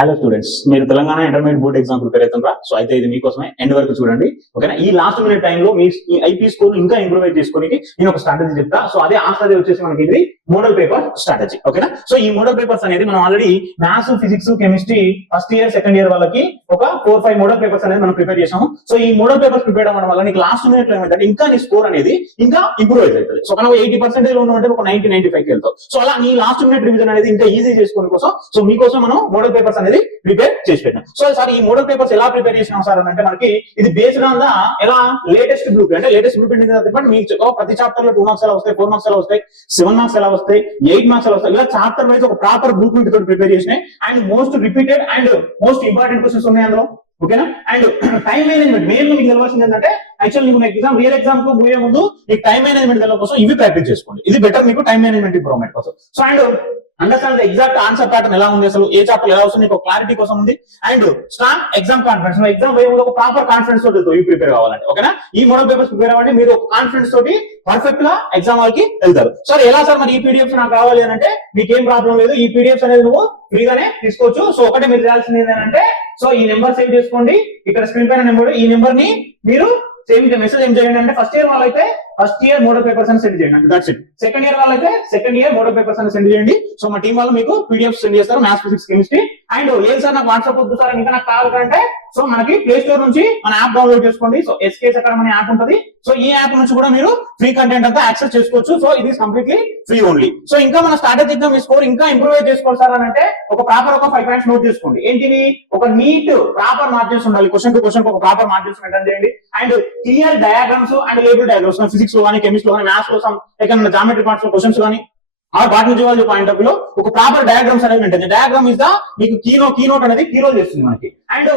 Hello students, మీరు Telangana intermediate board exam prepare అవుతుంటారా? So అయితే ఇది మీకోసమే ఎండ్ వరకు చూడండి. ఓకేనా? ఈ లాస్ట్ మినిట్ టైంలో మీ ఐపీ స్కోర్ ఇంకా ఇంప్రూవైజ్ చేసుకోనికి నేను ఒక స్ట్రాటజీ చెప్తా. సో అదే ఆ స్ట్రాటజీ వచ్చేసి మనకి ఇది మోడల్ పేపర్ స్ట్రాటజీ. ఓకేనా? సో ఈ మోడల్ పేపర్స్ అనేది మనం already maths, physics, chemistry first year, second year వాళ్ళకి ఒక 4-5 మోడల్ పేపర్స్ అనేది మనం ప్రిపేర్ చేసాము. సో ఈ మోడల్ పేపర్స్ ప్రిపేర్ అవ్వడం వల్ల నీకు లాస్ట్ మినిట్ లో ఏమైందంటే ఇంకా నీ స్కోర్ అనేది ఇంకా ఇంప్రూవైజ్ అవుతుంది. సో కనుక 80% లో ఉంటే ఒక 90-95 వెళ్తావు. సో అలా నీ లాస్ట్ మినిట్ రివిజన్ అనేది ఇంకా ఈజీ చేసుకోవడం కోసం సో మీకోసం మనం మోడల్ పేపర్స్ అనేది ప్రిపేర్ చేసి పెట్టాం. సో సార్ ఈ మోడల్ పేపర్స్ ఎలా ప్రిపేర్ చేసినాం సార్ అంటే మనకి ఇది బేస్డ్ ఆన్ ద ఎలా లేటెస్ట్ బ్లూ అంటే లేటెస్ట్ బ్లూ ప్రింట్ మీకు ప్రతి చాప్టర్ లో 2 మార్క్స్ ఎలా వస్తాయి, 4 మార్క్స్ ఎలా వస్తాయి, 7 మార్క్స్ ఎలా వస్తాయి, 8 మార్క్స్ ఎలా వస్తాయి, ఇలా చాప్టర్ వైజ్ ఒక ప్రాపర్ బ్లూ ప్రింట్ తోటి ప్రిపేర్ చేసినాయి. And most repeated and most important questions ఉన్నాయి అందులో. ఓకేనా? అండ్ టైం మేనేజ్మెంట్ మెయిన్ మీకు తెలవాల్సింది ఏంటంటే యాక్చువల్ మీకు ఎగ్జామ్ రియల్ ఎగ్జామ్ కు పోయే ముందు మీకు టైం మేనేజ్మెంట్ తెలవ కోసం ఇవి ప్రాక్టీస్ చేసుకోండి. ఇది బెటర్ మీకు టైం మేనేజ్మెంట్ ఇంప్రూవ్మెంట్ కోసం. So and understand exact answer pattern ఎలా ఉంది, అసలు ఏ చాప్టర్ ఎలా వస్తుంది, ఒక క్లారిటీ కోసం ఉంది. And strong exam confidence, exam పోయే ముందు ఒక ప్రాపర్ కాన్ఫిడెన్స్ తోటి ప్రిపేర్ కావాలంటే. ఓకేనా? ఈ మోడల్ పేపర్స్ ప్రిపేర్ అవ్వండి, మీరు ఒక కాన్ఫిడెన్స్ తోటి పర్ఫెక్ట్ గా ఎగ్జామ్ వాళ్ళకి వెళ్తారు. సార్ ఎలా సార్ మరి ఈ పీడిఎఫ్స్ నాకు కావాలి అని అంటే మీకేం ప్రాబ్లం లేదు, ఈ పీడిఎఫ్స్ అనేది నువ్వు ఫ్రీగానే తీసుకోవచ్చు. సో ఒకటే మీరు చేయాల్సింది ఏంటంటే సో ఈ నెంబర్ సేవ్ చేసుకోండి, ఇక్కడ స్క్రీన్ పైన నెంబర్, ఈ నెంబర్ ని మీరు సేమ్ మెసేజ్ ఏం చేయండి అంటే ఫస్ట్ ఇయర్ వాళ్ళైతే ఫస్ట్ ఇయర్ మోడల్ పేపర్స్ అని సెండ్ చేయండి, దట్స్ ఇట్. సెకండ్ ఇయర్ వాళ్ళైతే సెకండ్ ఇయర్ మోడల్ పేపర్స్ అని సెండ్ చేయండి. సో మా టీం వాళ్ళు మీకు పీడిఎఫ్ సెండ్ చేస్తారు, మ్యాథ్స్, ఫిజిక్స్, కెమిస్ట్రీ. అండ్ ఏం సార్ నాకు వాట్సాప్ వద్దు సార్ ఇంకా నాకు కావాలంటే సో మనకి ప్లే స్టోర్ నుంచి మన యాప్ డౌన్లోడ్ చేసుకోండి. సో ఎస్కేఎస్ అకాడమీ యాప్ ఉంటుంది. సో ఈ యాప్ నుంచి కూడా మీరు ఫ్రీ కంటెంట్ అంతా యాక్సెస్ చేసుకోవచ్చు. సో ఇది కంప్లీట్లీ ఫ్రీ ఓన్లీ. సో ఇంకా మన స్ట్రాటజిక్ గా మీ స్కోర్ ఇంకా ఇంప్రూవ్ చేసుకోవాలి సార్ అని అంటే ఒక ప్రాపర్ ఒక 5 పాయింట్స్ నోట్ చేసుకోండి. ఏంటివి? ఒక నీట్ ప్రాపర్ మార్జిన్స్ ఉండాలి, క్వశ్చన్ టు క్వశ్చన్ ఒక ప్రాపర్ మార్జిన్స్ మెయింటైన్ చేయండి. And clear diagrams and label diagrams physics లో కానీ, కెమిస్ట్రీ లో కానీ, మ్యాథ్స్ లో ఎక్కడ జామెట్రీ పార్ట్స్ లో క్వశ్చన్స్ కానీ ఆ బాటనీ పాయింట్ ఆఫ్ వ్యూ లో ఒక ప్రాపర్ డయాగ్రామ్స్ అనేది మెయింటైన్. డయాగ్రామ్ ఇస్ ద మీకు కీనోట్ అనేది కీరోల్ చేస్తుంది మనకి. అండ్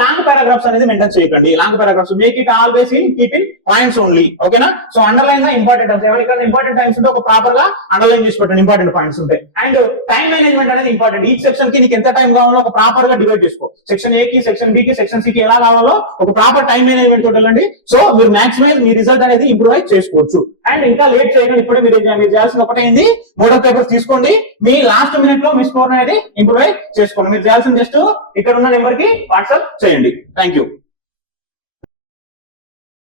లాంగ్ పారాగ్రాఫ్స్ అనేది మెయింటైన్ చేయకండి. Long paragraphs make it always keep in points only. ఓకేనా? సో అండర్లైన్ గా ఇంపార్టెంట్ ఇక్కడ ఇంపార్టెంట్ టైమ్స్ ఉంటే ఒక ప్రాపర్ గా అండర్లైన్ చేసి పెట్టండి, ఇంపార్టెంట్ పాయింట్స్ ఉంటాయి. అండ్ టైం మేనేజ్మెంట్ అనేది ఇంపార్టెంట్. ఈ సెక్షన్ కి నీకు ఎంత టైం కావాలో ఒక ప్రాపర్ గా డివైడ్ చేసుకో. సెక్షన్ ఏ కి, సెక్షన్ బి కి, సెక్షన్ సి కి ఎలా కావాలో ఒక ప్రాపర్ టైం మేనేజ్మెంట్ తోటి వెళ్ళండి. సో మీరు మాక్సిమైజ్ మీ రిజల్ట్ అనేది ఇంప్రూవైజ్ చేసుకోవచ్చు. అండ్ ఇంకా లేట్ చేయకండి, ఇప్పుడే మీరు చేయాల్సిన ఒకటే ఏంది, మోడల్ పేపర్స్ తీసుకోండి, మీ లాస్ట్ మినిట్ లో మీ స్కోర్ అనేది ఇంప్రూవైజ్ చేసుకోండి. మీరు చేయాల్సిన జస్ట్ ఇక్కడ ఉన్న నెంబర్ కి వాట్సాప్ చేయండి. Thank you.